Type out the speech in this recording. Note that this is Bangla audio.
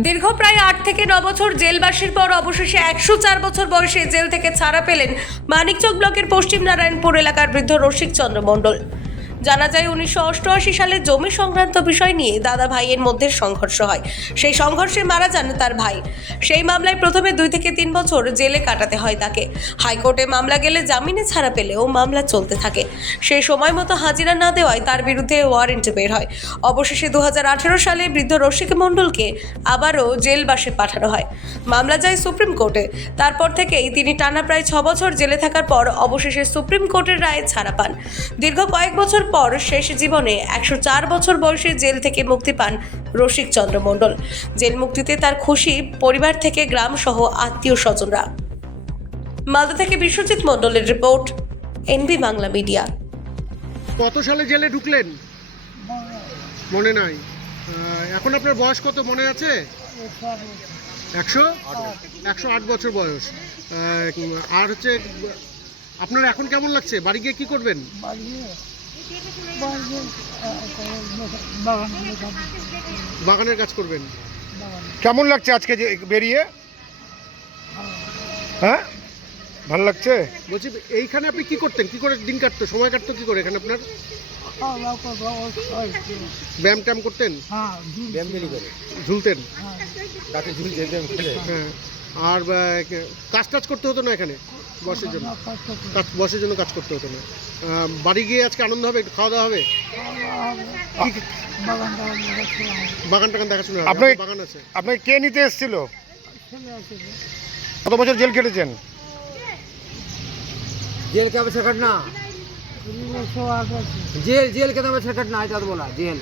দীর্ঘ প্রায় আট থেকে ন বছর জেলবাসীর পর অবশেষে একশো চার বছর বয়সে জেল থেকে ছাড়া পেলেন মানিকচক ব্লকের পশ্চিম নারায়ণপুর এলাকার বৃদ্ধ রসিক চন্দ্র মণ্ডল। জানা যায়, উনিশশো অষ্টআশি সালে জমি সংক্রান্ত বিষয় নিয়ে দাদা ভাইয়ের মধ্যে সংঘর্ষ হয়। সেই সংঘর্ষে মারা যান তার ভাই। সেই মামলায় প্রথমে দুই থেকে তিন বছর জেলে কাটাতে হয় তাকে। হাইকোর্টে মামলা গেলে জামিনে ছাড়া পেলেও মামলা চলতে থাকে। সেই সময় মতো হাজিরা না দেওয়ায় তার বিরুদ্ধে ওয়ারেন্ট বের হয়। অবশেষে দু হাজার আঠেরো সালে বৃদ্ধ রসিক মণ্ডলকে আবারও জেলবাসে পাঠানো হয়। মামলা যায় সুপ্রিম কোর্টে। তারপর থেকেই তিনি টানা প্রায় ছ বছর জেলে থাকার পর অবশেষে সুপ্রিম কোর্টের রায়ে ছাড়া পান। দীর্ঘ কয়েক বছর পর শেষ জীবনে একশো চার বছর বয়সে জেল থেকে মুক্তি পান রসিক চন্দ্র মণ্ডল। জেল মুক্তিতে তার খুশি পরিবার থেকে গ্রাম সহ আত্মীয় স্বজনরা। মালদা থেকে বিশ্বজিৎ মণ্ডলের রিপোর্ট এনবি বাংলা মিডিয়া। কত সালে জেলে ঢুকলেন? মনে নাই। এখন আপনার বয়স কত মনে আছে? একশো? একশো আট বছর বয়স। আর হচ্ছে আপনার এখন কেমন লাগছে? বাড়ি গিয়ে কি করবেন? বাগানের কাজ করবেন? কেমন লাগছে আজকে যে বেরিয়ে? হ্যাঁ? ভালো লাগছে? বলছি এইখানে আপনি কি করতেন? কি করে দিন কাটতো? সময় কাটতো কি করে এখানে আপনার? ব্যায়াম ট্যাম করতেন? ঝুলতেন? হ্যাঁ। আর কাজ টাজ করতে হতো না এখানে? বসের জন্য। কাজ জন্য কাজ করতে হতো না। বাড়ি গিয়ে আজকে আনন্দ হবে? খাওয়া দাওয়া হবে? বাগান টাগান দেখাশোনা আপনার বাগান আছে? আপনাকে কে নিতে এসেছিল? কত বছর জেল কেটেছেন? জেল কে বছর না জেল জেল কে বছর কাটনা? এটা বলা জেল।